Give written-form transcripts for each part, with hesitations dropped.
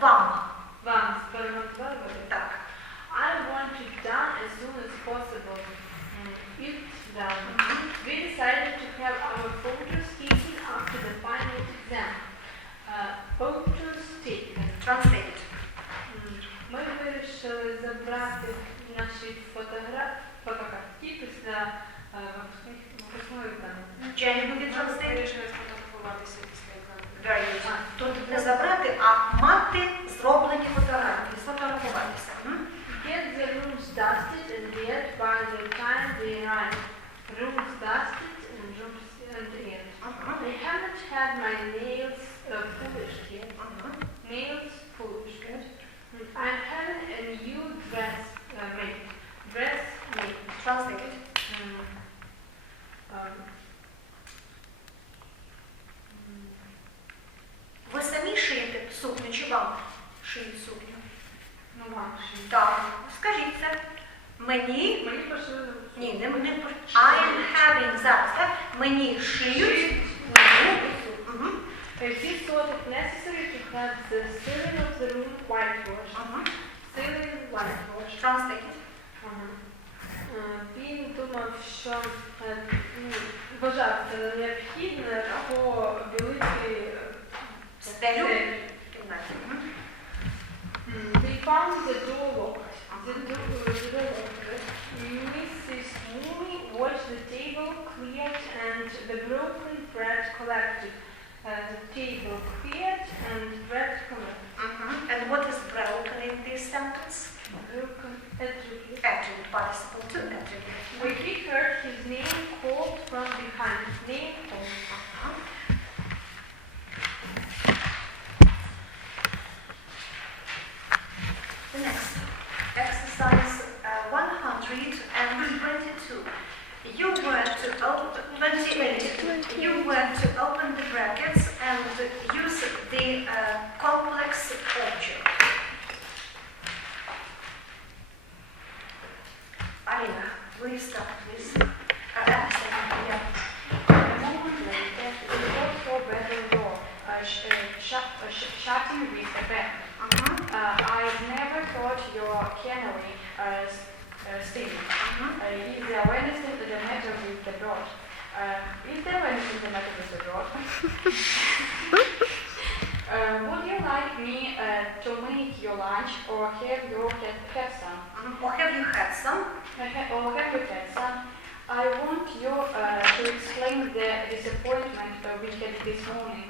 Вам. Вам сперемонтували? Так. I want it done as soon as possible. It's done. We decided to have our photos taken after the final exam. Photos taken. Translate. Ми вирішили забрати наші фотографії після випускної екзамену. Jenny буде Ми translate. вирішили сфотографуватися після екзамену. Very good. Тут не забрати, а мати зроблені фотографії, сфотографуватися. Get the rooms dusted and aired by the time they arrive. Rooms dusted and rooms aired. I haven't had my nails polished yet. Nails polished. I'm having a new dress made. Dress made. Translate. Ви самі шиєте сукню чи вам шиють сукню? Ну, вам шиють. Так. Скажіть це. Мені... Мені пошили. Ні, не I am having зараз, так? Мені шиють. He thought it necessary to have the ceiling of the room whitewashed. Ceiling whitewashed. Translate. Він думав, що вважав це необхідне побілити Стелю. They found the door locked. Mrs. Mooney watched the table cleared and the broken bread collected. The table cleared and bread collected. And what is broken in this sentence? Broken attribute. Attribute, participle to attribute. We heard his name called from behind. Name called. The next, exercise 122. You were to open 28. You were to open the brackets and use the complex object. Alina, will you start with yeah. A moment later, the door saw bedroom door, shutting with a bang. I've never thought your cannery stealing. Is there anything the matter with the door? Is there anything the matter with the door? Would you like me to make your lunch or have you had some? Or have you had some? Or have you had some? I want you to explain the disappointment we had this morning.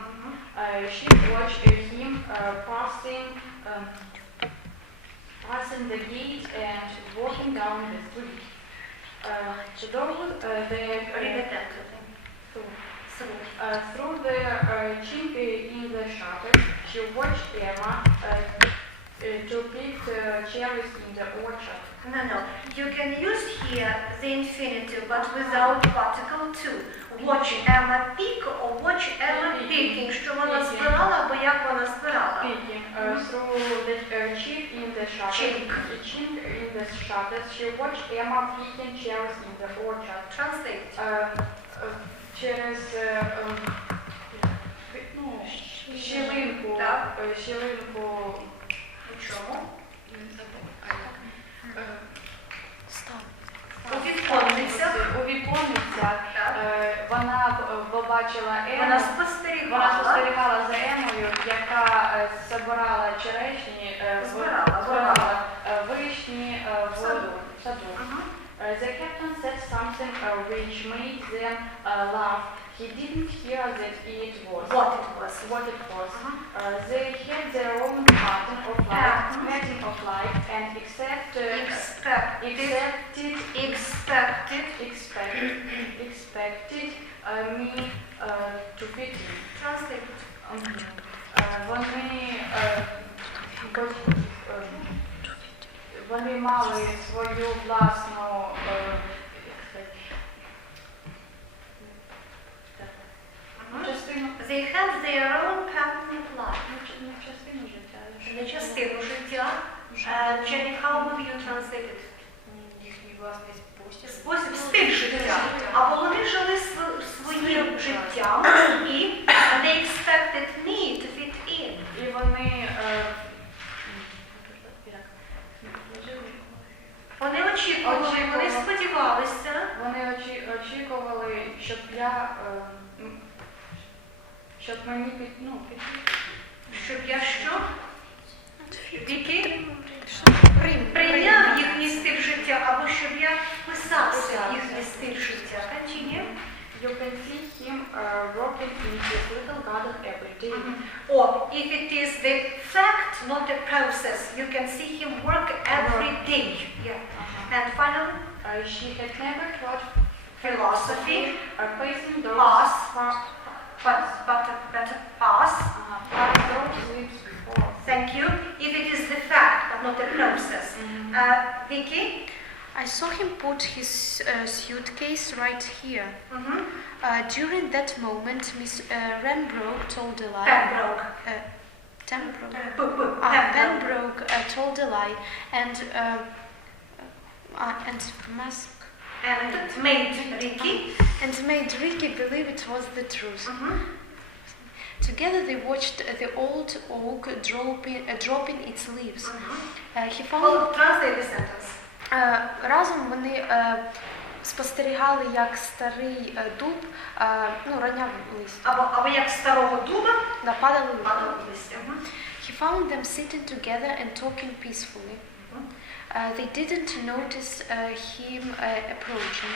She watched him passing the gate and walking down the street. Through the chink in the shutter, she watched Emma to pick cherries in the orchard. No. You can use here the infinitive, but without particle to. Watch Emma pick or watch Emma picking. Що вона збирала, або як вона збирала. Picking through the chink in the shutter. Chink in the shutter, she watched Emma picking cherries in the orchard. Translate. Через щілинку. Чому? У віконницях вона побачила Ему. Вона спостерігала за Емою, яка збирала черешні, збирала вишні в саду. The captain said something which made them laugh. He didn't hear that it was. What it was. They had their own pattern of life, and expected me to fit in. Translate. Вони мали свою власну частину. They had their own pattern of life. Не частину життя. Jenny, how will you translate it? Їхній власний спосіб. Стиль життя. Або вони жили своїм життям і they expected me to fit in. І вони очікували, щоб я, щоб мені Щоб я що? Віки? Прийняв їхній стиль життя, або щоб я писався в їхній стиль життя. Continue. You can see him working in his little garden every day. Or if it is the fact, not the process, you can see him work every day. Yeah. And finally, She had never taught philosophy, facing those past lips before. Thank you. If it is the fact, but not the process. Vicky? I saw him put his suitcase right here. During that moment, Miss Pembroke told a lie. Pembroke told a lie and made Ricky believe it was the truth. Together they watched the old oak dropping its leaves. He found. Translate the sentence. Разом вони спостерігали, як старий дуб роняв листя. Або як старого дуба Нападали листя. He found them sitting together and talking peacefully. They didn't notice him approaching.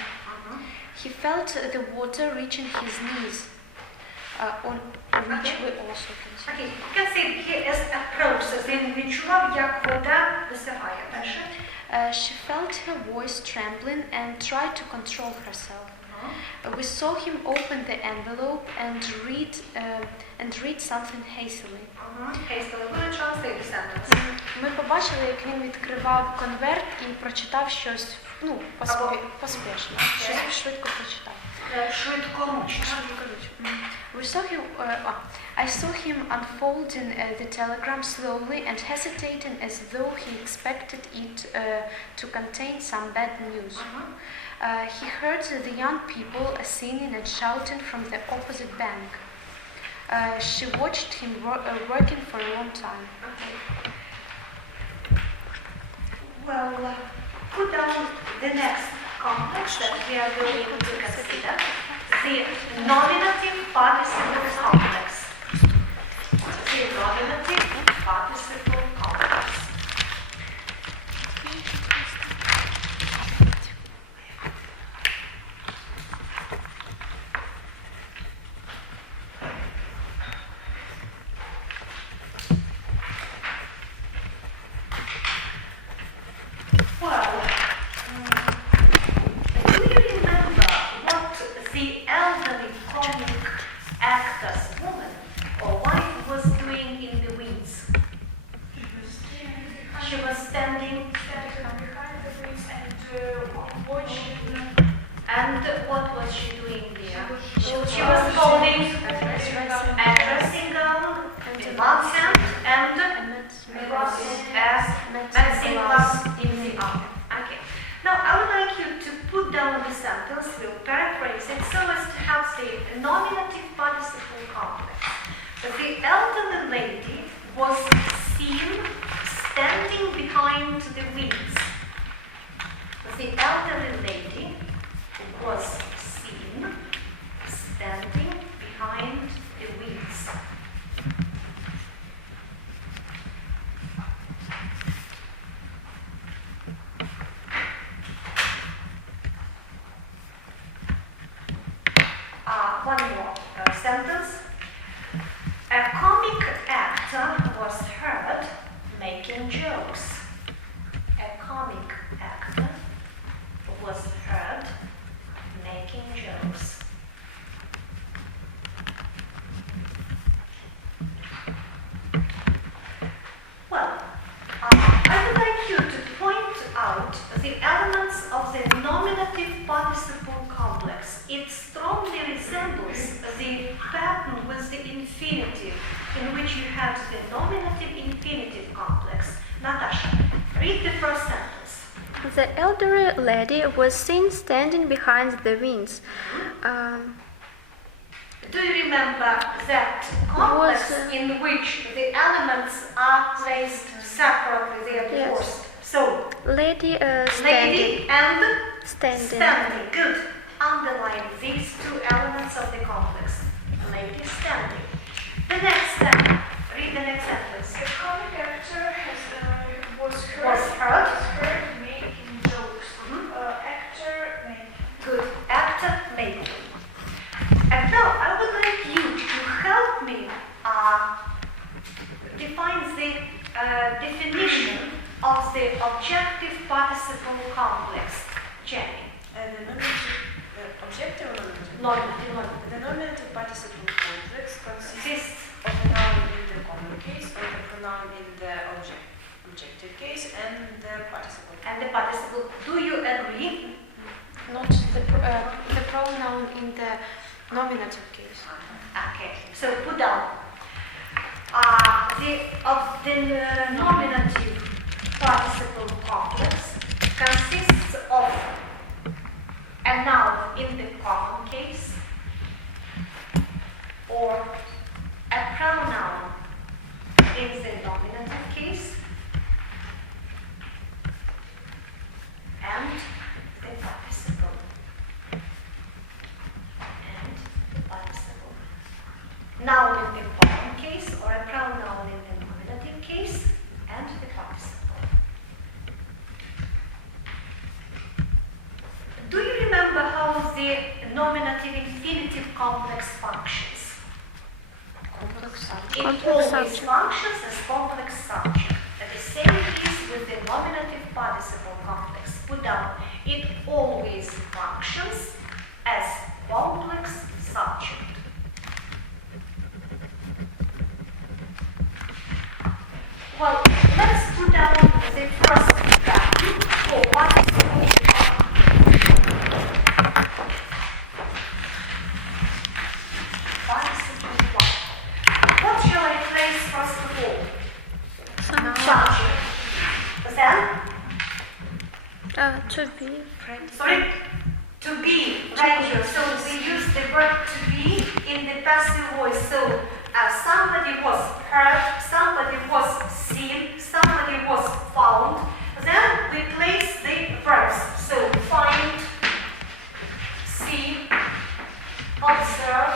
He felt the water reaching his knees, on which we also can see. Okay, you can see here is a process. Він відчував, як вода досягає. Дальше. She felt her voice trembling and tried to control herself. We saw him open the envelope and read something hastily. Ми побачили, як він відкривав конверт і прочитав щось, поспішно, щось швидко прочитав. Швидкоручно. I saw him unfolding the telegram slowly and hesitating as though he expected it to contain some bad news. He heard the young people singing and shouting from the opposite bank. She watched him working for a long time. Well, put down the next complex that we are going to consider, the nominative participle complex. The nominative participle complex. Well, do you remember what the elderly comic actor's woman or wife was doing in the wings? She was standing behind the wings and watching. And what was she doing there? She was holding a dressing gown in one hand and medicine glass in the other. Okay. Now I would like you to put down the sentence, we'll paraphrase it so as to have the nominative participle complex. The elderly lady was seen standing behind the wings. The elderly lady was seen standing behind the wings. One more sentence. A comic actor was heard making jokes. A comic actor was heard making jokes. Well, I would like you to point out the elements of the nominative participle complex. It strongly resembles the pattern with the infinitive, in which you have the nominative infinitive complex. Natasha, read the first sentence. The elderly lady was seen standing behind the wings. Do you remember that complex in which the elements are placed separately? They are divorced. Yes. So, Lady lady and standing. Good. underline these two elements of the complex. Lady standing. The next step. Read the next sentence. A comic actor was Was heard. making jokes. Actor made. Good. Actor making. And now I would like you to help me define the definition of the objective participle complex. Jenny. The nominative, objective or nominative? Nominative. The nominative participle complex consists This. of a noun in the common case, or the pronoun in the objective case, and the participle. And the participle. Do you agree? Not the pronoun in the nominative case. Okay. So put down. The nominative participle complex consists of a noun in the common case or a pronoun in the nominative case and the participle. Noun in the common case or a pronoun in the nominative case and the participle. Do you remember how the nominative infinitive complex functions? It always functions as complex subject. And the same is with the nominative participle complex. Put down. It always functions as complex subject. Well, let's put down the first value for participle. Participle one. What shall I place first of all? Subject. Then? To be. Sorry? To be. Right here. So we use the verb to be in the passive voice. So somebody was heard, somebody was seen, somebody was found. Then we place the verbs. So find, see, observe,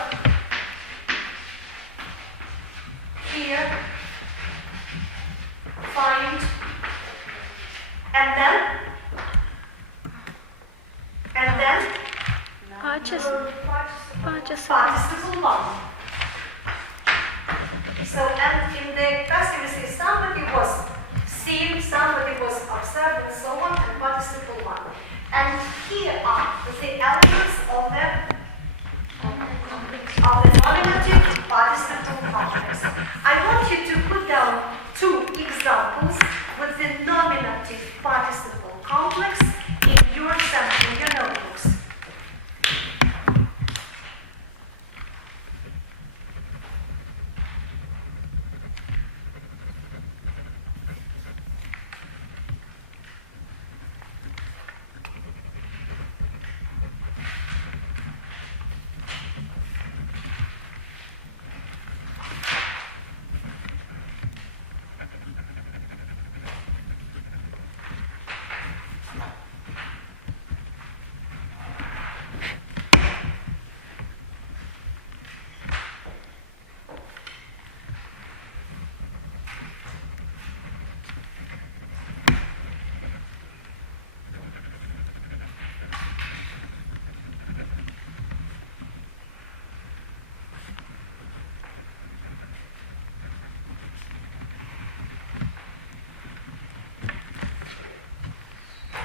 hear, find, and then participle one. So, and in the passive we say somebody was seen, somebody was observed, and so on, and participle one. And here are the elements of the nominative participle complex. I want you to put down two examples with the nominative participle complex in your sample, in your notebooks.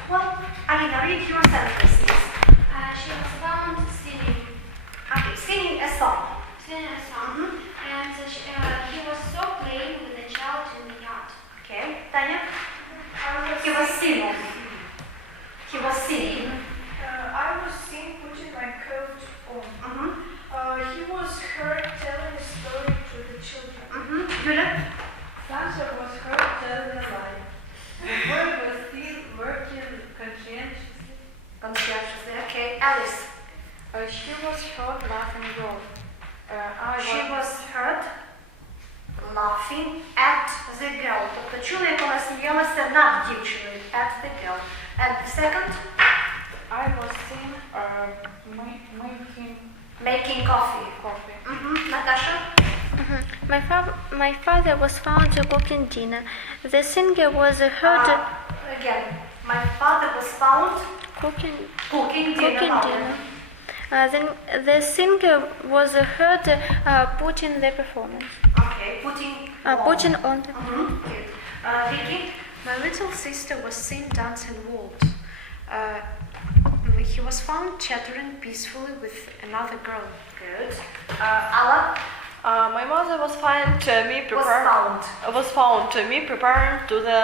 Well, Alina, read your sentences. She was found singing. Okay, singing a song. And he was so playing with a child in the yard. Okay, Tanya? He was singing. He was singing. I was seen putting my coat on. He was heard telling a story to the children. Julia? Sasha was heard telling a lie. The boy was still working conscientiously. Conscientiously. Okay, Alice. She was heard laughing girl. She was heard laughing at the girl. Тобто чула, як вона сміялася над дівчиною. At the girl. And the second? I was seen Making coffee. Natasha? My father was found cooking dinner. The singer was heard Again, my father was found cooking dinner. Then the singer was heard putting the performance. Okay, Putting on the Good. Vicky? My little sister was seen dancing waltz. He was found chattering peacefully with another girl. Good. Ala? My mother was found me preparing to the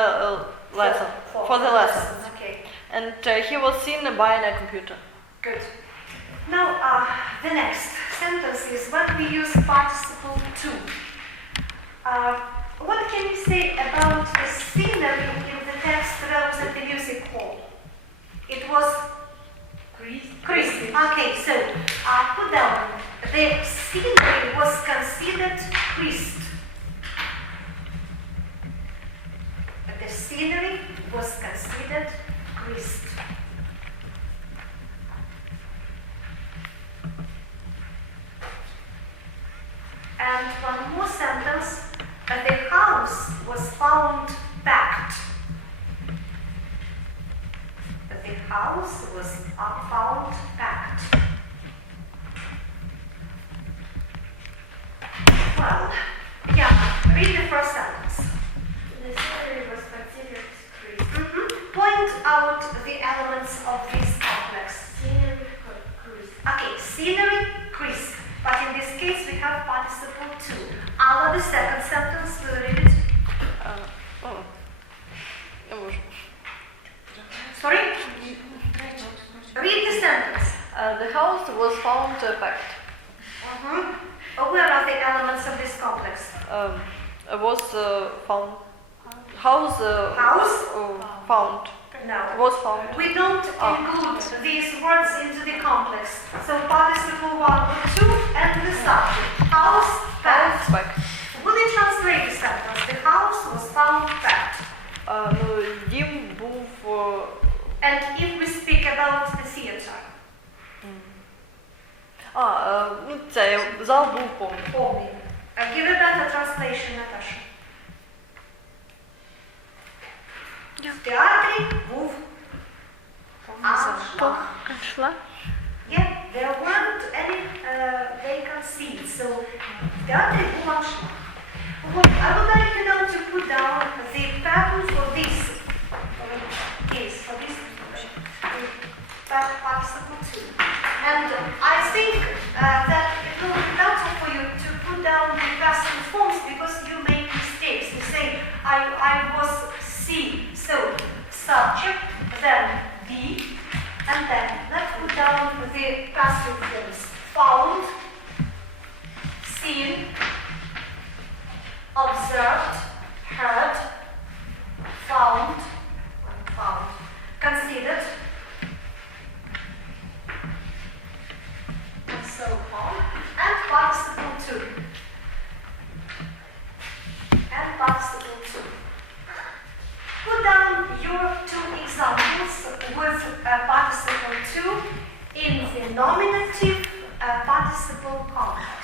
lesson for the lesson, Okay. and he was seen buying a computer. Good. Now, the next sentence is when we use participle to. What can you say about the scenery in the text Rose at the music hall? It was Christy. Okay, so put down. The scenery was considered crisp. The scenery was considered crisp. And one more sentence. The house was found packed. The house was found packed. Well, yeah, read the first sentence. The scenery was considered crisp. Point out the elements of this complex. Scenery crisp. Okay, scenery, crisp. But in this case, we have participle to. Ala, the second sentence, will read it. Sorry? Read the sentence. The house was found packed. Where are the elements of this complex? Was found. House. Found. No. Was found. We don't include these words into the complex. So participle 1 or 2 and the subject. House packed. Will you translate the sentence? The house was found packed. Дім був. And if we speak about the theater? Цей зал був повний. Повний. Give a better translation, Natasha. В театрі був аншлаг. Yeah, there weren't any vacant seats, so в театрі був аншлаг. Well, I would like you now to put down the pattern for this case, for this participle 2. And I think that it will be helpful for you to put down the passive forms because you make mistakes. You say, I was C, so subject, then B, and then let's put down the passive forms. Found, seen, observed, heard, found, considered, and so on, and participle 2. And participle 2. Put down your 2 examples with participle 2 in the nominative participle complex.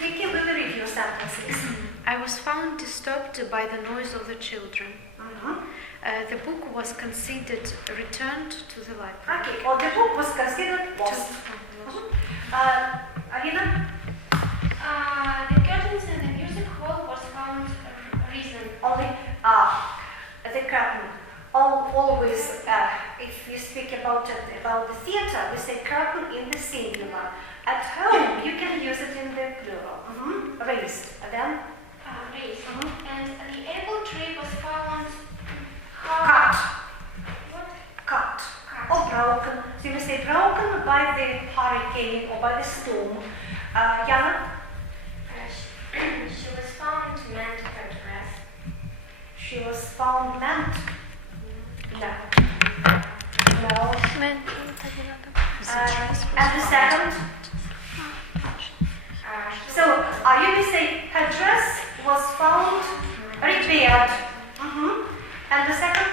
Vicky, will you read your sentences? I was found disturbed by the noise of the children. The book was considered returned to the library. Okay, or the book was considered lost. Alina? The curtains in the music hall was found risen. Only about the theater, we say curtain in the singular. At home, you can use it in the plural. Raised. And then? Raised. And the apple tree was found Cut. What? Cut. Or broken. So you may say broken by the hurricane or by the storm. Yana? She was found mend her dress. She was found mend. No. No. And the second? So you may say her dress was found repaired. And the second?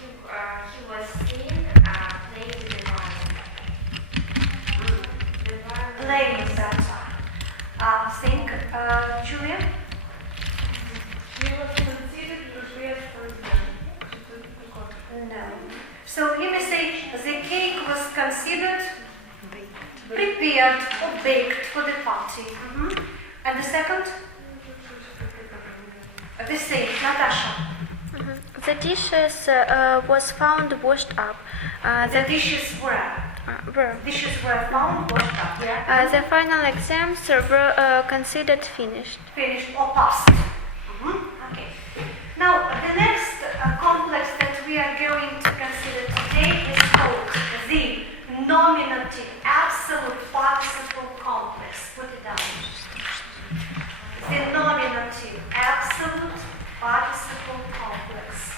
He was seen playing the violin. Playing better. Think, Julia? He was considered prepared for exam. No. So you may say the cake was considered prepared or baked for the party. And the second? The same, Natasha. The dishes was found washed up. The dishes were found washed up. Yeah. The final exams were considered finished. Finished or passed. Okay. Now the next complex that we are going to consider today is called the nominative absolute participle complex. Put it down. The nominative absolute participle complex.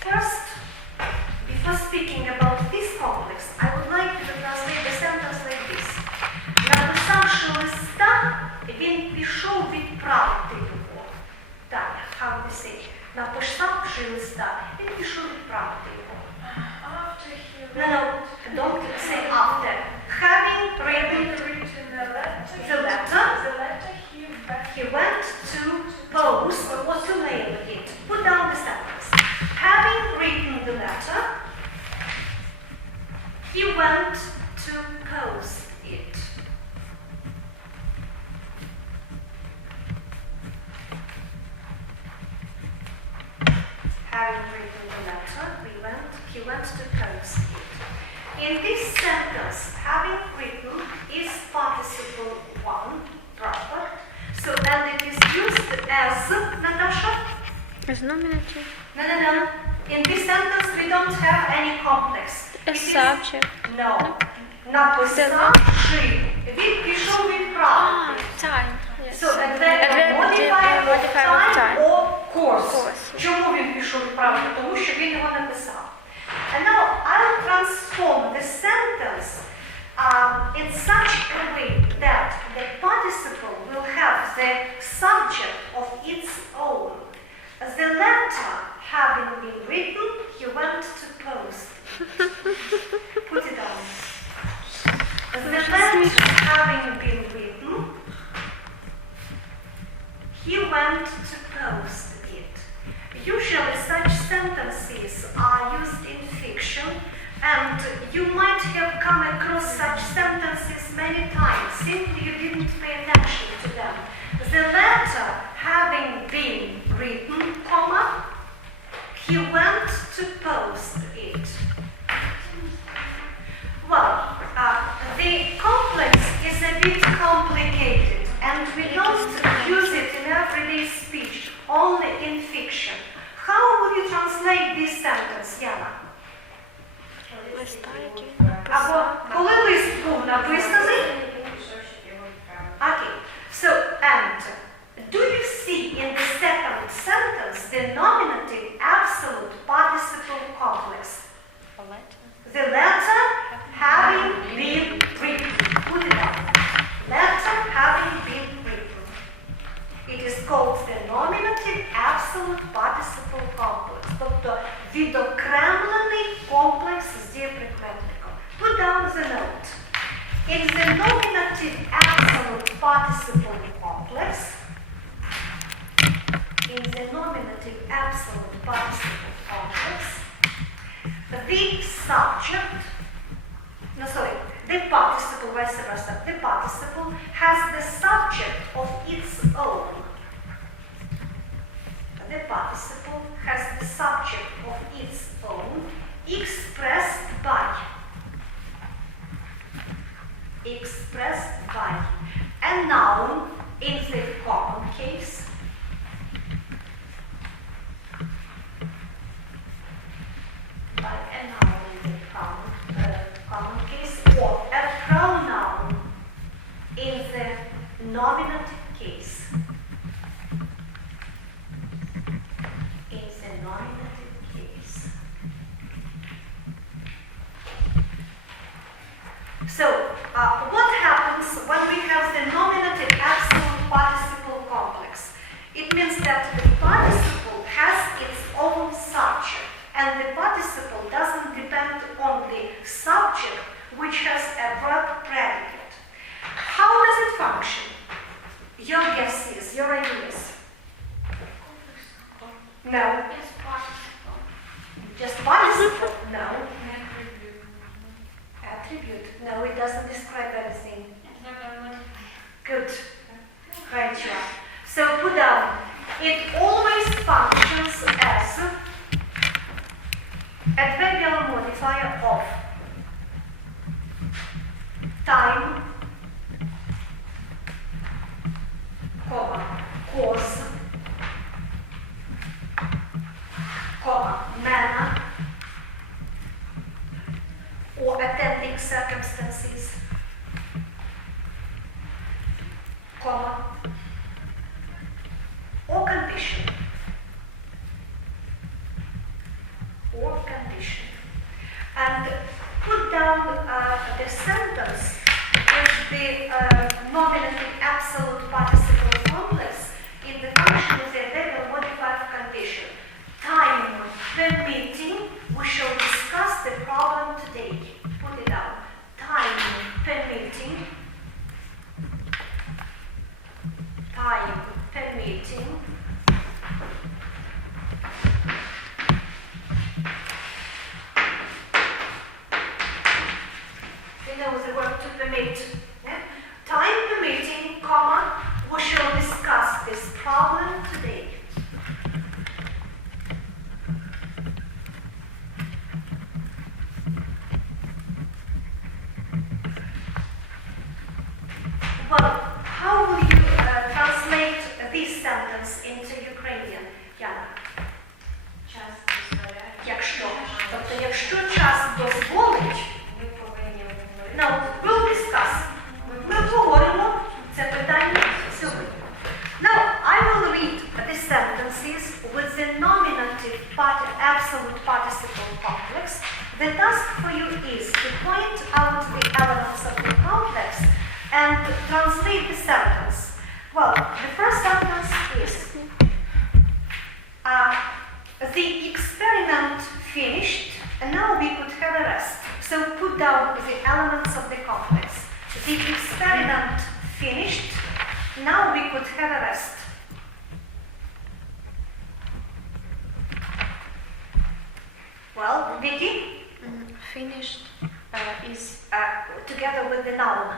First, before speaking about this complex, I would like to translate the sentence like this. Написавши листа, він пішов відправити його. Так, how we say. Написавши листа, він пішов відправити його. After he No, don't say after. Having written the letter, he went to post or to mail it. Put down the sentence. Having written the letter, he went to post it. Having written the letter, he went to post it. In this sentence, having written is participle 1, perfect. So then it is used as, Natasha? As nominative. No. In this sentence, we don't have any complex. As subject. No. Написавши. Він пішов відправити. Time. Yes. So and then modifier of time or course. Course. Чому він пішов відправити? Тому що він його написав. And now I'll transform the sentence in such a way that the participle will have the subject of its own. The letter having been written, he went to post. Put it down. The letter having been written, he went to post it. Usually such sentences are used in fiction, and you might have come across such sentences many times, simply you didn't pay attention to them. The letter having been written, comma, he went to post it. Well, the complex is a bit complicated, and we don't use it in everyday speech, only in fiction. How will you translate this sentence, Yana? Або коли лист був написаний. Okay. So, and do you see in the second sentence the nominative absolute participle complex? The letter having been written. Put it up. Letter having been written. It is called the nominative absolute participle complex. Тобто відокремлений комплекс з дієприкметником. Put down the note. In the nominative absolute participle complex, in the nominative absolute participle complex, the subject, no sorry, the participle, vice versa, the participle has the subject of its own. The participle has the subject of its own expressed by a noun in the common case, by a noun in the common case, or a pronoun in the nominative case. In the nominative case. So, what happens when we have the nominative absolute participle complex? It means that the participle has its own subject, and the participle doesn't depend on the subject, which has a verb predicate. How does it function? Your guesses, your ideas. No. It's participle. Just participle? No. Attribute? No, it doesn't describe everything. Adverbial modifier. Good. Great job. So put down. It always functions as adverbial modifier of time, comma, cause, comma, manner, or attending circumstances, comma, or condition. Or condition. And put down the sentence with the nominative absolute participle complex in the function with the adverbial modifier condition. Time permitting, we shall discuss the problem today. Put it down. Time permitting. Time permitting. You know the word to permit. Yeah? Time permitting, comma, we shall discuss this problem today. Well, how will you translate this sentence into Ukrainian? Яна? Час дозволяє. Якщо. Тобто, якщо час дозволить, Ми повинні говорити. no, we'll discuss. Ми обговоримо це питання сьогодні. Now, I will read the sentences with the nominative absolute participle complex. The task for you is to point out the elements of the complex and translate the sentence. Well, the first sentence is the experiment finished, and now we could have a rest. So put down the elements of the complex. The experiment finished, now we could have a rest. Well, Vicky? Finished is Together with the noun.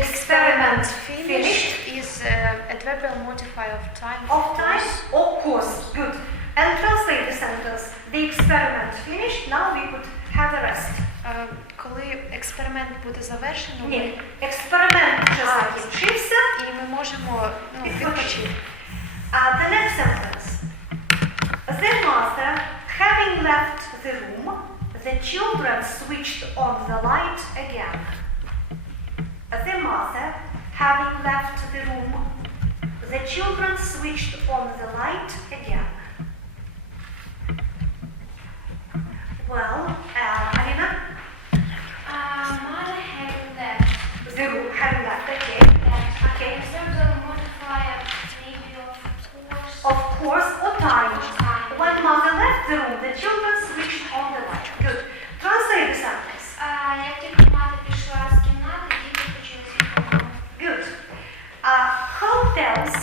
experiment finished is adverbial modifier of time. Of time? Of course. Good. And translate the sentence. The experiment finished, now we could have a rest. Коли експеримент буде завершено, Ні, експеримент вже закінчився. і ми можемо відпочити. The next sentence. The mother, having left the room, the children switched on the light again. The mother, having left the room, the children switched on the light again. Well, Alina? Mother having left. The room, having left, okay. Okay. Adverbial modifier maybe of course. Of course, or time. When mother left the room, the children switched on the light. Good. Translate the sentence. Як тільки мати пішла з кімнати, діти почали світло. Good. Hotels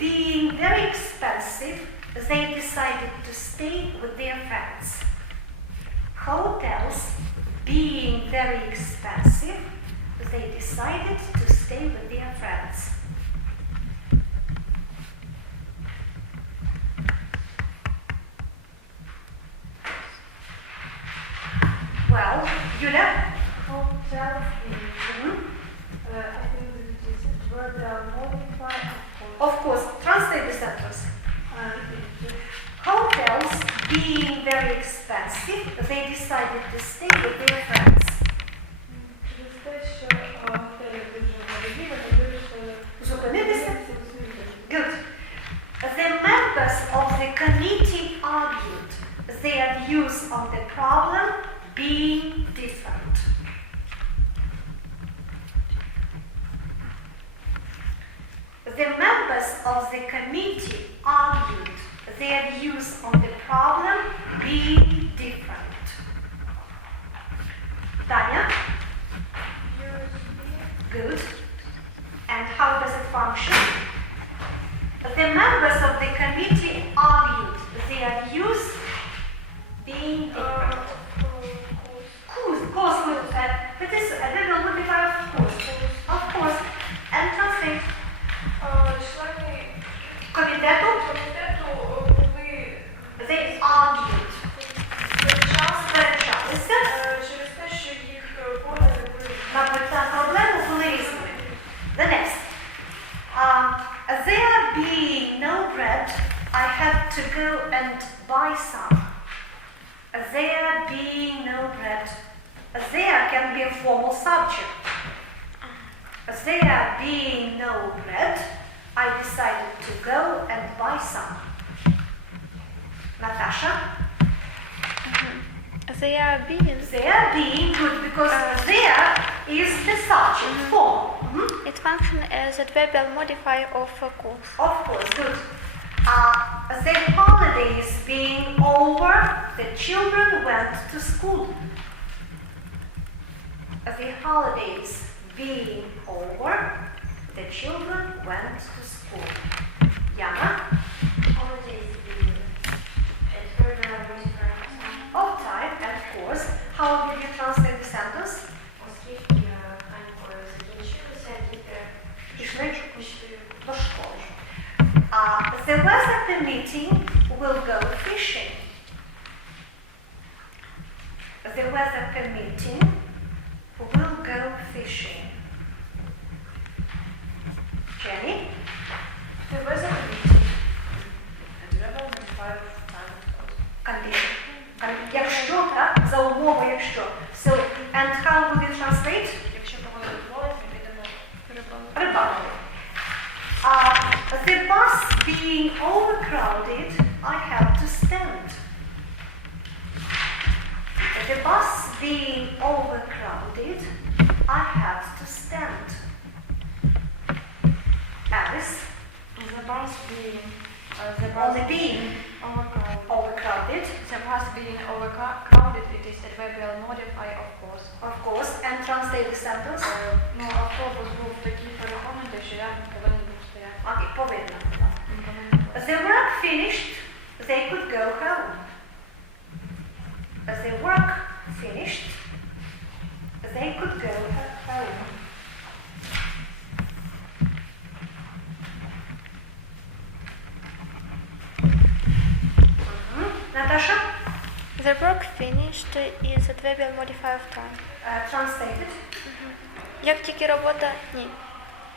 being very expensive, they decided to stay with their friends. decided to stay with their friends. Well, Yulia? Hotels in, I think that it is adverbial modifier, Of course, translate the sentence. Hotels being very expensive, they decided to stay with their friends. Через те, що готелі дуже дорогі, вони вирішили Зупинитися. Good. The members of the committee argued their views on the problem being different. The members of the committee argued their views on the problem being different. Tanya? Good. And how does it function? The members of the committee argued their views being different. Course, it is a little modifier of course. Of course. And translate. Члени Комітету, були they argued. Сперечалися. через те, що їх погляди були Наприклад, проблеми були різними. The next. There being no bread, I had to go and buy some. There being no bread. There can be a formal subject. There being no bread, I decided to go and buy some. Natasha? They are being. There being good because there is the subject form. It functions as adverbial modifier of a course. Of course, good. The holidays being over, the children went to school. The holidays being over, the children went to school. Yana? Holidays being adverbial modifier Of time, and of course. How did you translate the sentence? оскільки закінчилися діти Пішли до школи. The weather permitting will go fishing. The weather permitting will go fishing. Jenny? The weather permitting. Adverbial modifier of time. Condition. Якщо, так? За умови, якщо. So, and how would you translate? Якщо погода дозволить, ми підемо Рибалки. The bus being overcrowded, I have to stand. The bus being overcrowded, I have to stand. Alice? The bus being Only being overcrowded, The bus being overcrowded, it is adverbial modifier, of course. and translate the sentence. Ну, автобус був такий переповнений, що я не повинен був стояти. Okay, повинна. The work finished, they could go home. As the work finished, they could go home. Natasha? The work finished is adverbial modifier of time. Translated. Як тільки робота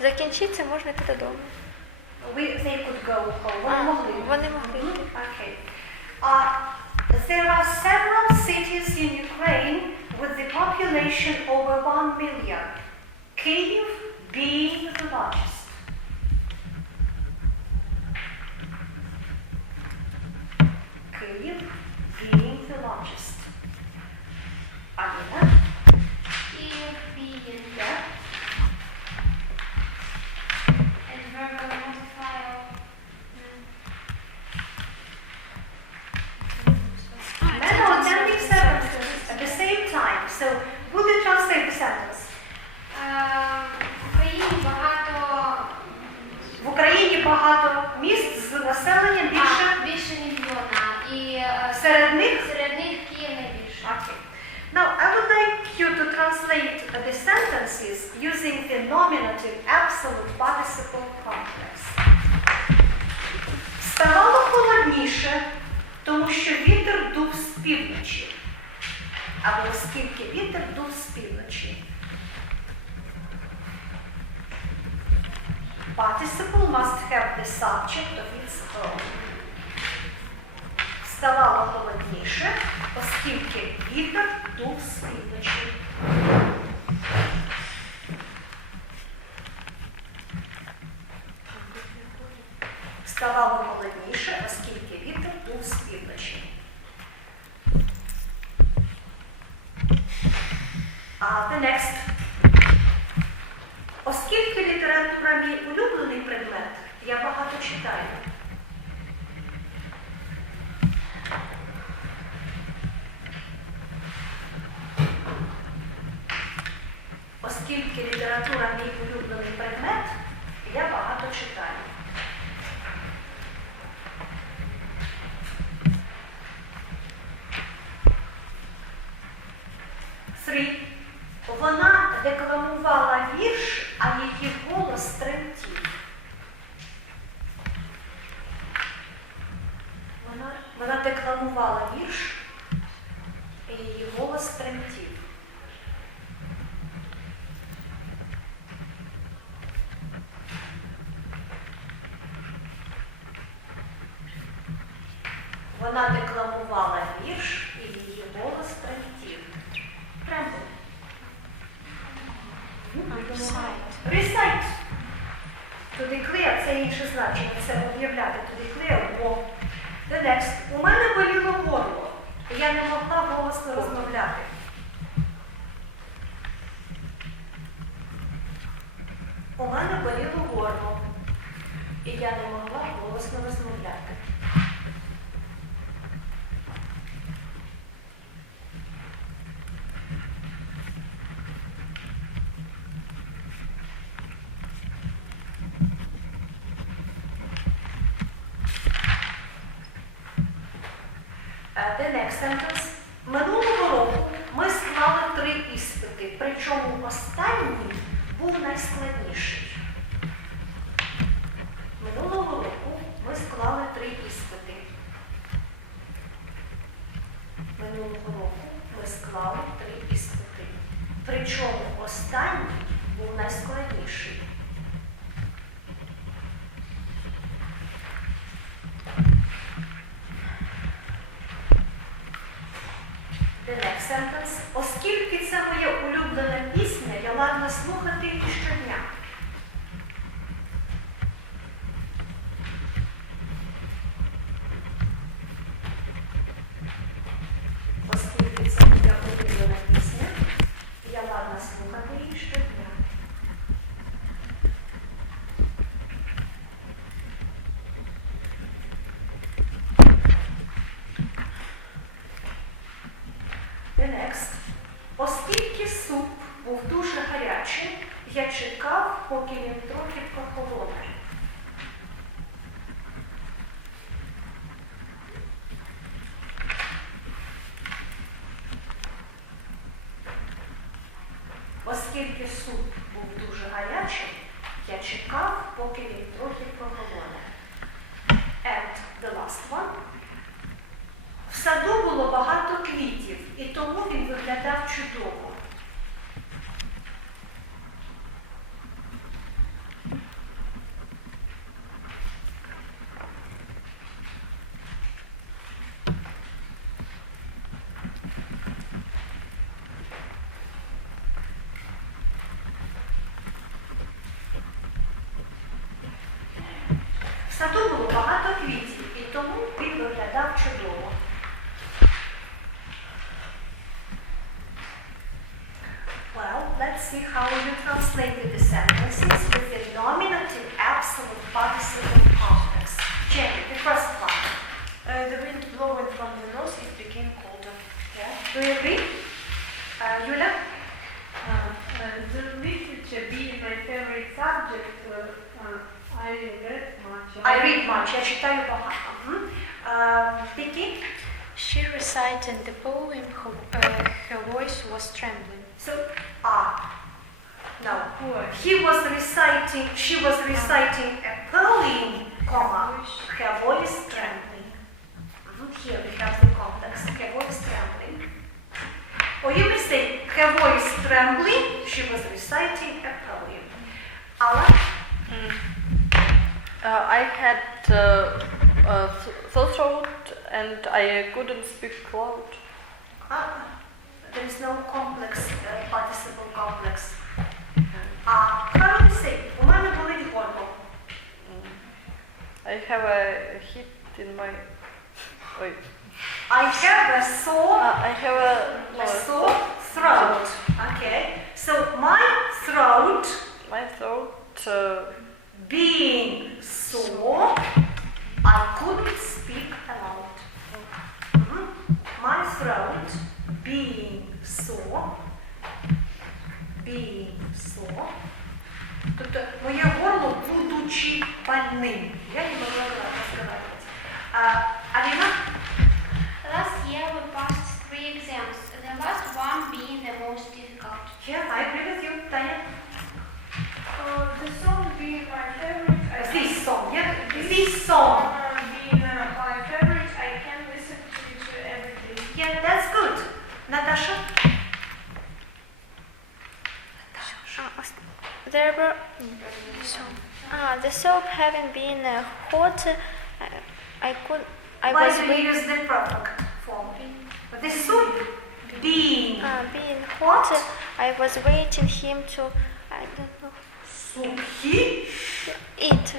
закінчиться, можна йти додому. They could go home. Вони могли йти. Okay. There are several cities in Ukraine with the population over 1 million. Kyiv being the largest. Kyiv being the largest. Alina? Kyiv being Yeah. adverbial modifier Men are attending services at the same time. So, would you translate the sentence? В Україні багато in the nominative absolute participle complex. Ставало холодніше, тому що вітер дув з півночі. Або оскільки вітер дув з півночі. Participle must have the subject of its own. Ставало холодніше, оскільки вітер дув з півночі. Ставало холодніше, оскільки вітер дув з півночі. The next. Оскільки література мій улюблений предмет, я багато читаю. Оскільки література мій улюблений предмет, я багато читаю. Вона декламувала вірш, а її голос тремтів. Вона декламувала вірш, і її голос тремтів. Вона декламувала вірш, і її голос тремтів. Tremble. Recite. To declare – це інше значення, це об'являти. To declare – war. The next. У мене боліло горло, і я не могла голосно розмовляти. У мене боліло горло, і я не могла голосно розмовляти. The next sentence. Минулого року ми склали 3 іспити, причому останній був найскладніший. Минулого року ми склали 3 іспити. Минулого року ми склали 3 іспити, причому останній був найскладніший. The next sentence. Оскільки це моя улюблена пісня, я ладна слухати її щодня. Оскільки це моя улюблена пісня, я ладна слухати її щодня. The next. Оскільки суп був дуже гарячий, я чекав, поки він трохи прохолоне. Оскільки суп був дуже гарячий, я чекав, поки він трохи прохолоне. And the last one. В саду було багато квітів, і тому він виглядав чудово. В саду було багато квітів, і тому він виглядав чудово. Well, let's see how you translated the sentences with the nominative absolute participle complex. Jenny, the first one. The wind blowing from the north, it became colder. Yeah. Do you agree? Yulia? The literature being my favorite subject, I read much. I read much. Я читаю багато. Vicky? She recited the poem, her voice was trembling. So, No. He was reciting, she was reciting a poem, comma, her voice trembling. Here we have the context, her voice trembling. Or you may say, her voice trembling, she was reciting a poem. Alan? I had sore throat and I couldn't speak loud. There is no complex, participle complex. How do you say? У мене болить горло. I have a hit in my... Wait. I have a sore, I have a sore throat. Okay. So my throat being sore, I couldn't speak aloud. My throat being sore, тобто моє горло будучи больним. Я не могла разговаривать. Алина? Last year we passed 3 exams, the last one being the most difficult. Yeah, I agree with you, Tanya. The song being my favorite. This song, yeah? This song. Being my favorite, I can listen to it every day. Yeah, that's good. Natasha? There were the soap having been hot. I Why was do you use the perfect form? The soup being hot. I was waiting him to, I don't know, сухи. eat.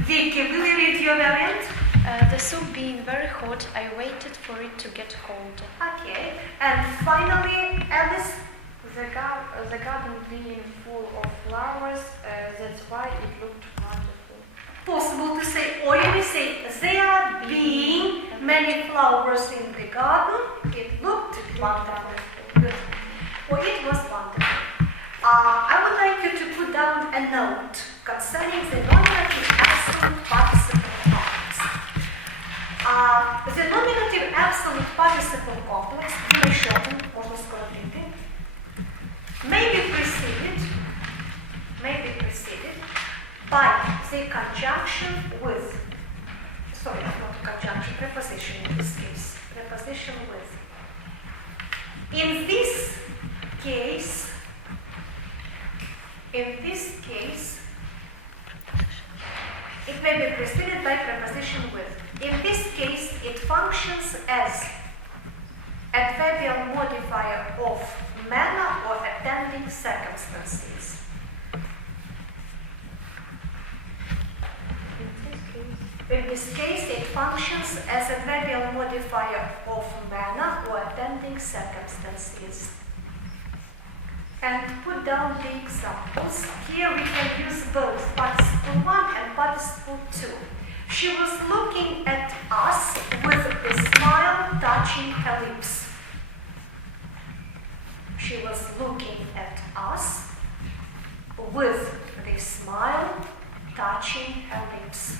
Vicky, will you read your variant? The soup being very hot, I waited for it to get cold. Okay. And finally, Alice? The garden being full of flowers, that's why it looked wonderful. Possible to say, or you may say, there being many flowers in the garden, it looked wonderful. Good. Or it was wonderful. I would like you to put down a note concerning the nominative absolute participle complex. The nominative absolute participle complex, very shorten, almost completely, may be preceded by the conjunction with, sorry, not conjunction, preposition in this case, preposition with. In this case, it may be preceded by preposition with. In this case, it functions as adverbial modifier of manner or attending circumstances. In this case, it functions as a adverbial modifier of manner or attending circumstances. And put down the examples. Here we can use both participle 1 and participle 2. She was looking at us with a smile touching her lips. She was looking at us with the smile touching her lips.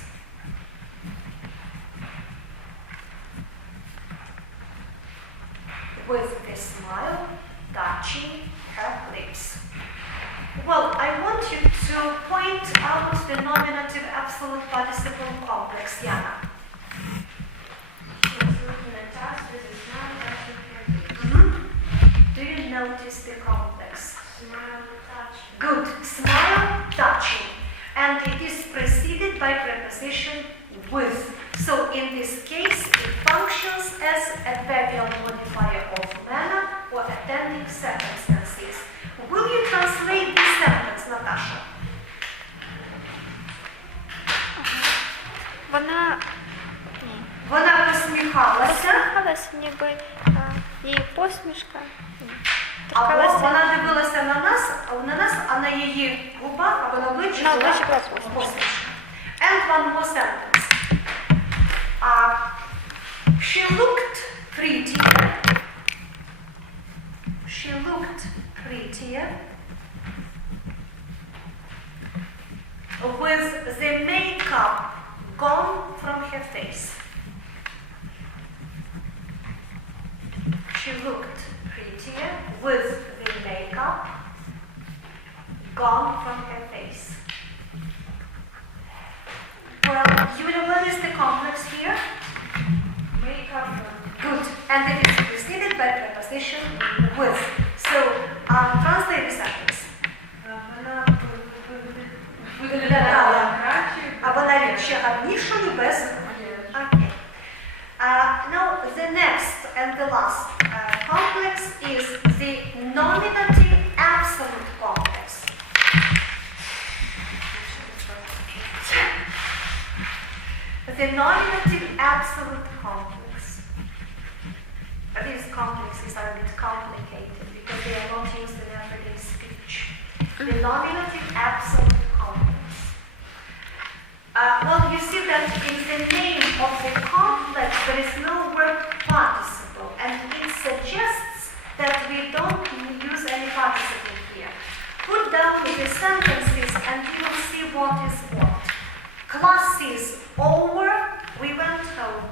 With the smile touching her lips. Well, I want you to point out the nominative absolute participle complex, Yana. She was looking at us with a smile touching her lips. Do you notice the complex? Smile touching. Good. Smile touching. And it is preceded by preposition with. So in this case, it functions as adverbial modifier of manner or attending circumstances. Will you translate this sentence, Natasha? Вона посміхалася, ніби її посмішка. або вона дивилася на нас, а на її губах або на обличчі була посмішка. And one more sentence. She looked prettier. With the makeup gone from her face. She looked prettier with the makeup gone from her face. Well, you know what is the complex here? Makeup. Good. And it is preceded by preposition with. So, translate the sentence. Вона ще гарнішою без. Okay. Now, the next and the last complex is the nominative absolute complex. The nominative absolute complex. These complexes are a bit complicated because they are not used in everyday speech. The nominative absolute complex. Well, you see that in the name of the complex there is no word participle, and it suggests that we don't use any participle here. Put down the sentences and you will see what is what. Classes over, we went home.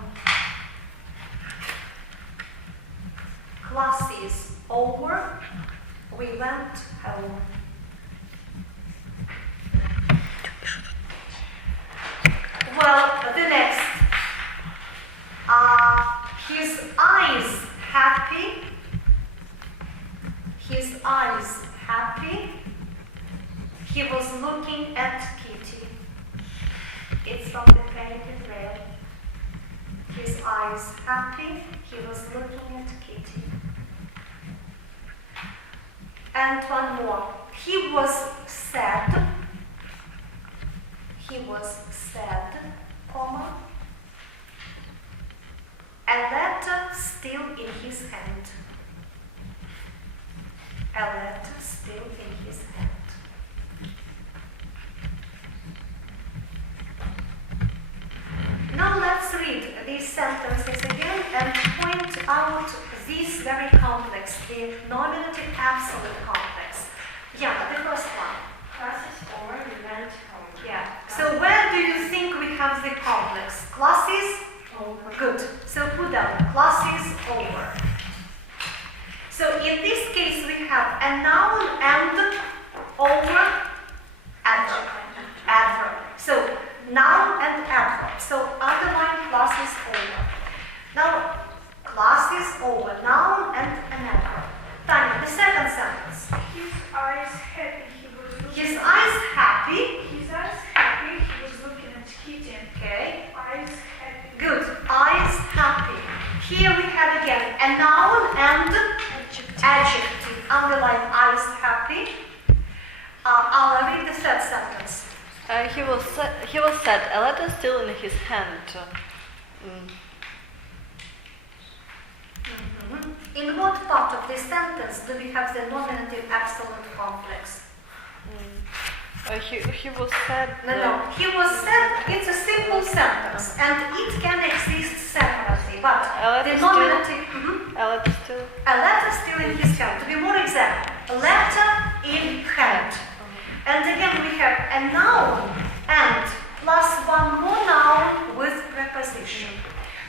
Classes over, we went home. Well, the next. His eyes happy. His eyes happy. He was looking at Kitty. It's from the painted red. His eyes happy. He was looking at Kitty. And one more. He was sad. He was sad, comma, a letter still in his hand. A letter still in his hand. Now let's read these sentences again and point out this very complex, the nominative absolute complex. Yeah, the first one. Classes over, we went home. Yeah. So where do you think we have the complex? Classes? Over. Good. So put down classes over. So in this case we have a noun and over adverb. So noun and adverb. So underline classes over. Now classes over, noun and an adverb. Tanya, the second sentence. His eyes happy. His eyes happy. His eyes happy. He was looking at Kitty. Okay. Eyes happy. Good. Eyes happy. Here we have again a noun and adjective. Underline eyes happy. I'll read the third sentence. He was sad, a letter still in his hand. In what part of this sentence do we have the nominative absolute complex? He was sad. No. He was sad. It's a simple sentence, and it can exist separately. But the nominative. A letter still. A letter still in his hand. To be more exact, a letter in hand. And again, we have a noun and plus one more noun with preposition.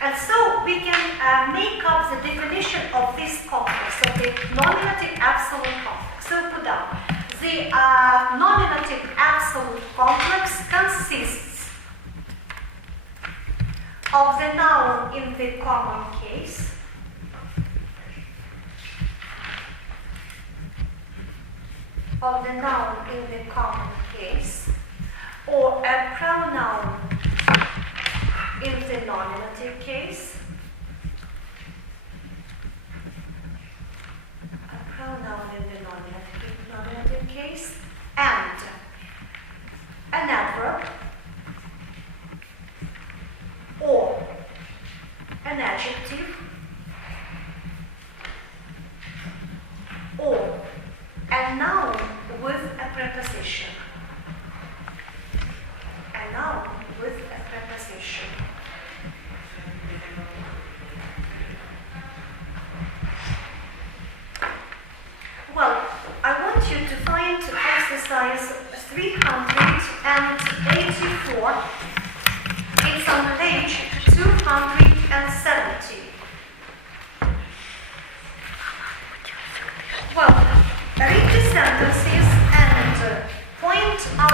And so we can make up the definition of this complex, of the nominative absolute complex. So put down. The nominative absolute complex consists of the noun in the common case, or a pronoun in the nominative case, and an adverb or an adjective or a noun with a preposition.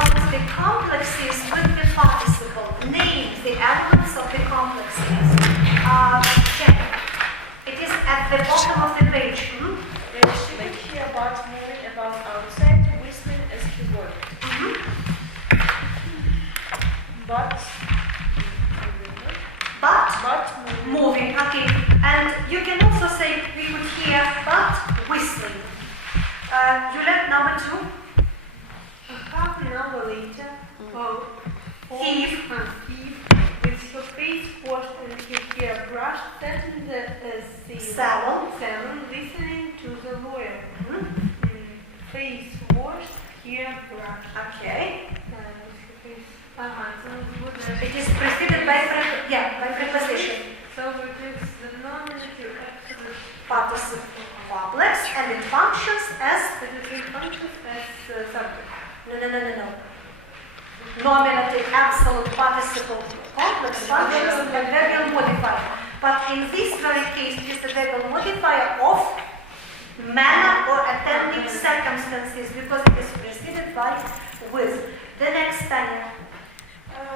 about the complexes with the participle. Name the elements of the complexes. Check. It is at the bottom of the page. She could hear about moving about outside, whistling as he worked. But moving, okay. And you can also say we could hear but whistling. Juliet, number 2. Half an hour later, Thief. with her face washed and his hair brushed, sat in the Salon. listening to the lawyer. Face washed, hair brushed. Okay. It It is preceded by preposition. So it is the nominative absolute Participle complex, and it functions as subject. no. Nominative absolute participle complex functions as a verbal modifier. But in this very case, it is the verbal modifier of manner or attending circumstances because it is preceded by with. The next Tanya.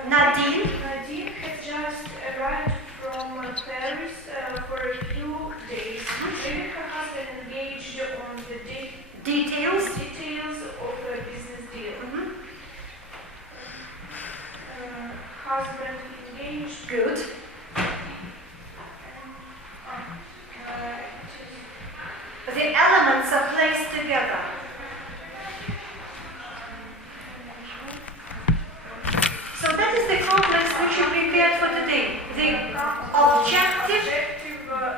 Nadine has just arrived from Paris for a few days. Maybe her husband engaged on the details. of a business deal. Husband engaged. Good. The elements are placed together. So that is the complex which you prepared for today. The objective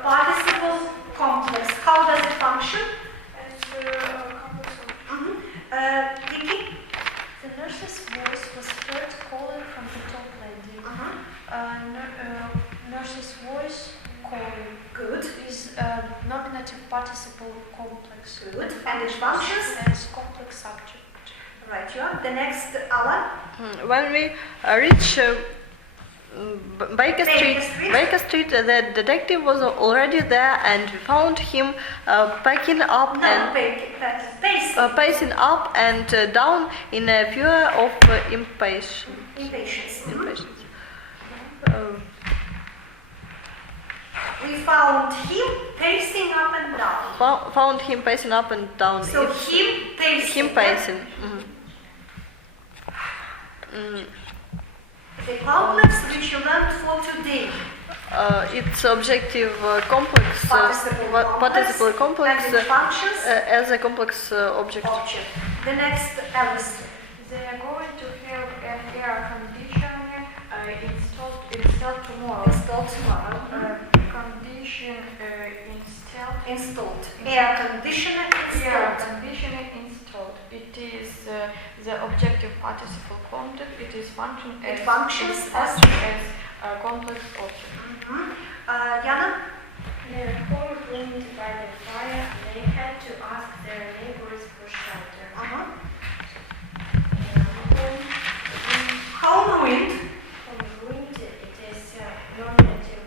participle complex. How does it function? Vicky? The nurse's voice was heard calling from the top landing. Nurse's voice calling. Good. Is nominative participle complex. Good. And it functions as complex subject. Right, you are. The next, Alan. When we reach Baker Street, the detective was already there, and we found him pacing up pacing up and down in a fear of impatience. We found him pacing up and down. Found him pacing up and down. So him pacing. The complex which you learned for today. It's objective complex, participle complex, and it functions as a complex object. The next, Alice. They are going to have an air conditioner installed tomorrow. Installed. Air conditioner installed. It is the objective participle content. It is It functions as a complex object. Yana? They were all ruined by the fire. They had to ask their neighbors for shelter. Home ruined. Ruined, it is nominative.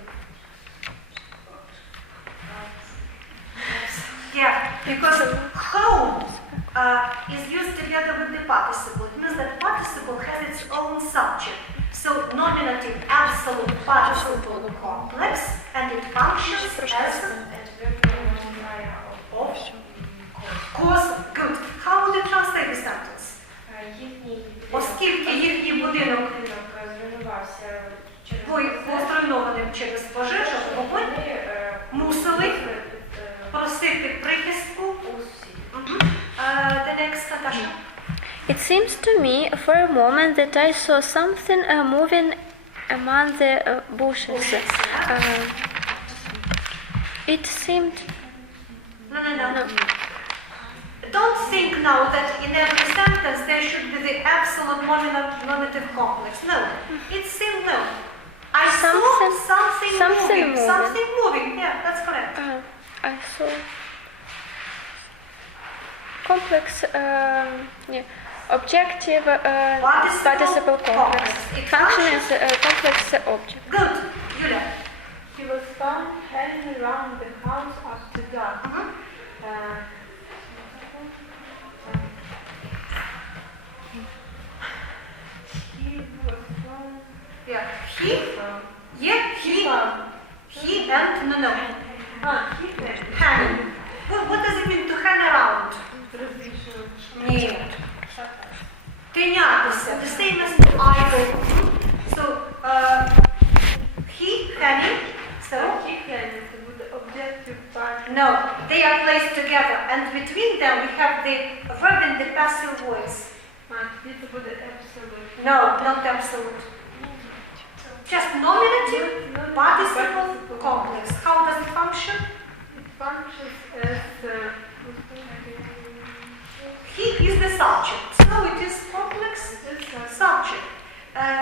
Yeah, because home is used together with the participle. It means that participle has its own subject. So nominative absolute participle complex, and it functions as cause. Good. How would you translate the sentence? Оскільки їхній будинок був зруйнованим через пожежу, вогонь мусили просити прихистку. The next, Natasha. It seems to me for a moment that I saw something moving among the bushes. It seemed... No. Don't think now that in every sentence there should be the absolute nominative complex. No. It seemed no. I saw something moving. Something moving. Yeah, that's correct. I saw complex, objective participle complex. Function is a complex object. Good. Julia. He was found hanging around the house after dark. He? Yeah, he and no. Hang. What does it mean to hang around? Ні. Тинятися. The same as I. So, he, hanging. So, no, they are placed together, and between them we have the verb in the passive voice. No, not absolute. Just nominative, participle, complex. How does it function? It functions as He is the subject, so it is complex subject.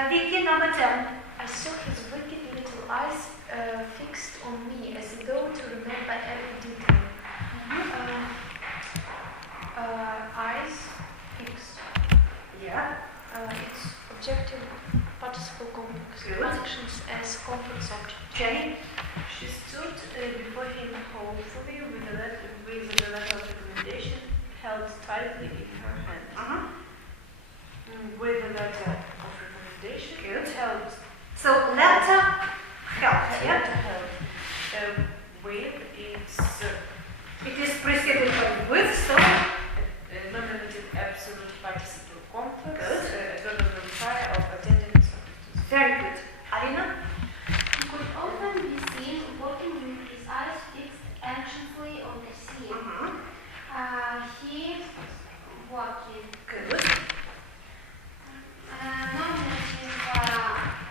Vicky, number 10. I saw his wicked little eyes fixed on me as though to remember every detail. Eyes fixed. Yeah. It's objective participle complex. Good. Functions as complex object. Jenny? She stood before him hopefully with the letter of recommendation held tightly in her hand. With the letter of recommendation held. So letter helped, yeah? Letter held. With its It is preceded by with, so nominative absolute participle complex. Good. Verb modifier of attending subjects. very good. Alina? He could often be seen walking with his eyes fixed anxiously on the sea. He walking. Good. Nominative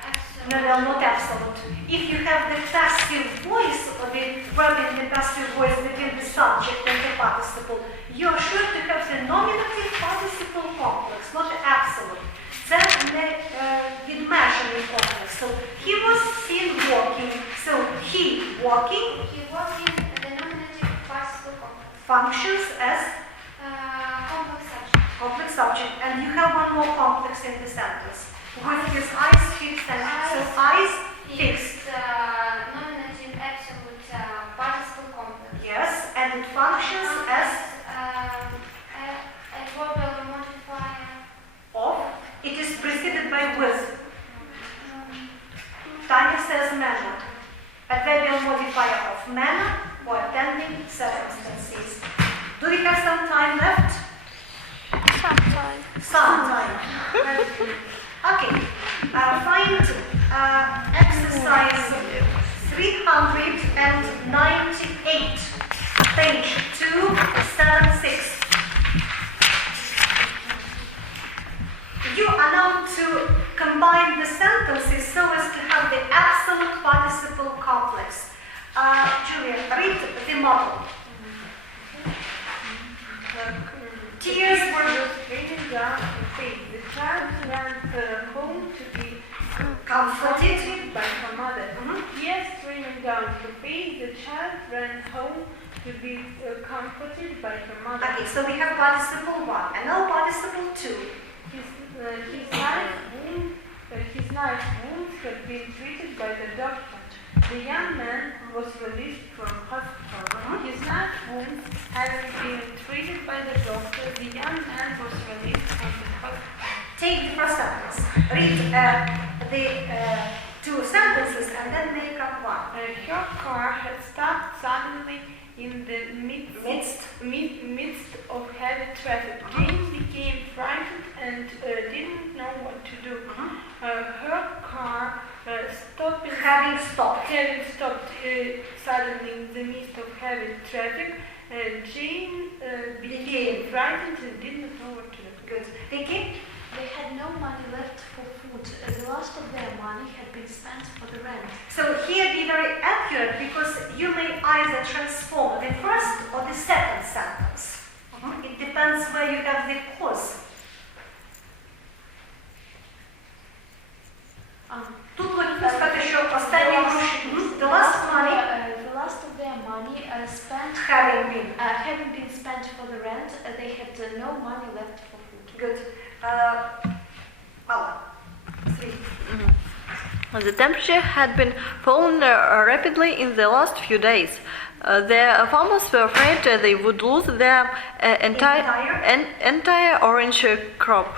absolute. No, not absolute. If you have the passive voice or the verb in the passive voice between the subject and the participle, you are sure to have the nominative participle complex, not the absolute. Then відмежений complex. So he was seen walking. So he walking He walking the nominative participle complex. functions as Complex subject. complex subject, and you have one more complex in the sentence. With his eyes fixed, and so eyes fixed. Nominative absolute participle complex. Yes, and it functions as A verbal modifier. of. It is preceded by with. Tanya says manner. Adverbial modifier of manner or attending circumstances. Do we have some time left? Some time. Okay. Find exercise 398, page 276. You are now to combine the sentences so as to have the absolute participle complex. Julia, read the model. Tears were raining down her face. The child ran home to be comforted. by her mother. Tears streaming down her face. The child ran home to be comforted by her mother. Okay, so we have participle 1 and now participle 2. His knife wounds had been treated by the doctor. The young man was released from hospital. His knife wounds having been treated by the doctor, the young man was released from the hospital. Take the first sentence. Read the two sentences and then make up one. Her car had stopped suddenly in the midst of heavy traffic. James became frightened and didn't know what to do. Her car Having stopped. Suddenly in the midst of heavy traffic, Jane became frightened and didn't know what to do. Good. Vicky? They had no money left for food. The last of their money had been spent for the rent. So here be very accurate because you may either transform the first or the second sentence. It depends where you have the cause. Тут логічно сказати, що останні гроші, the last money The last of their money spent having been spent for the rent, they had no money left for food. good. Well, 3. The temperature had been falling rapidly in the last few days. The farmers were afraid they would lose their entire orange crop.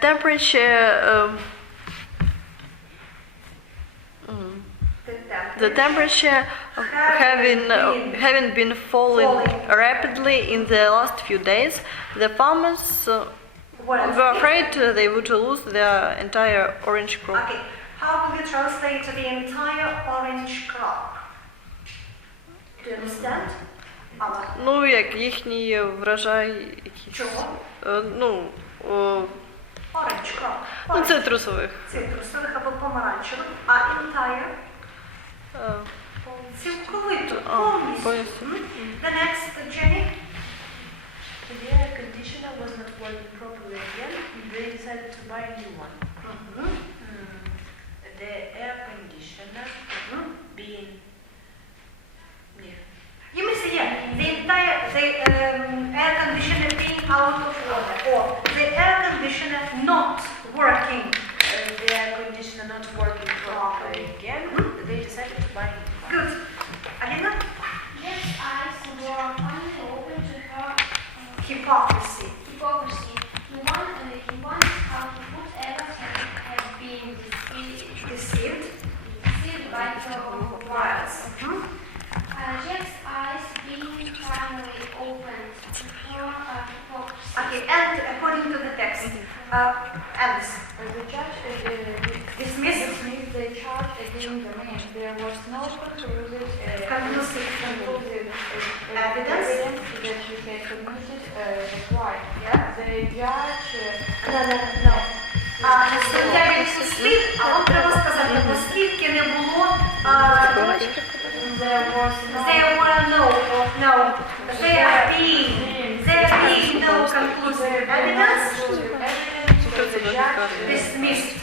temperature. The temperature having been falling rapidly in the last few days, the farmers were afraid they would lose their entire orange crop. Okay. How will you translate the entire orange crop? Do you understand? Ну, як їхній врожай якийсь. Чого? Orange crop. Ну, цитрусових. Цитрусових або помаранчевих. А entire? Цілковито, повністю. The next, Jenny? The air conditioner was not working properly again. They decided to buy a new one. The air conditioner being You may say, yeah, the air conditioner being out of order, or the air conditioner not working. the air conditioner not working properly again. They decided to buy a new one. Good. Alina? Jeff's eyes were finally open to her Hypocrisy. hypocrisy. He wondered how he could ever have been Deceived. deceived by her wiles. Jeff's eyes being finally opened to her hypocrisy. Okay, and according to the text, Alice. The judge Dismissed. dismissed the charge against the man. There was no conclusive Conclusive evidence that he had committed the crime. The judge No. Суддя більше слів, а вам треба сказати, оскільки не було there was there were there being no conclusive evidence, dismissed.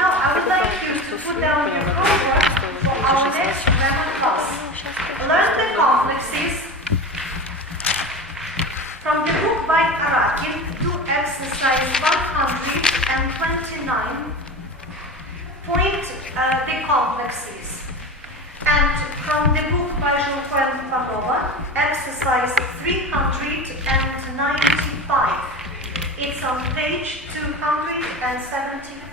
Now I would like you to put down your homework for our next grammar class. Learn the complexes from the book by Arakin to exercise 129. Point the complexes. And from the book by Jean-Paul Panova, exercise 395. It's on page 275.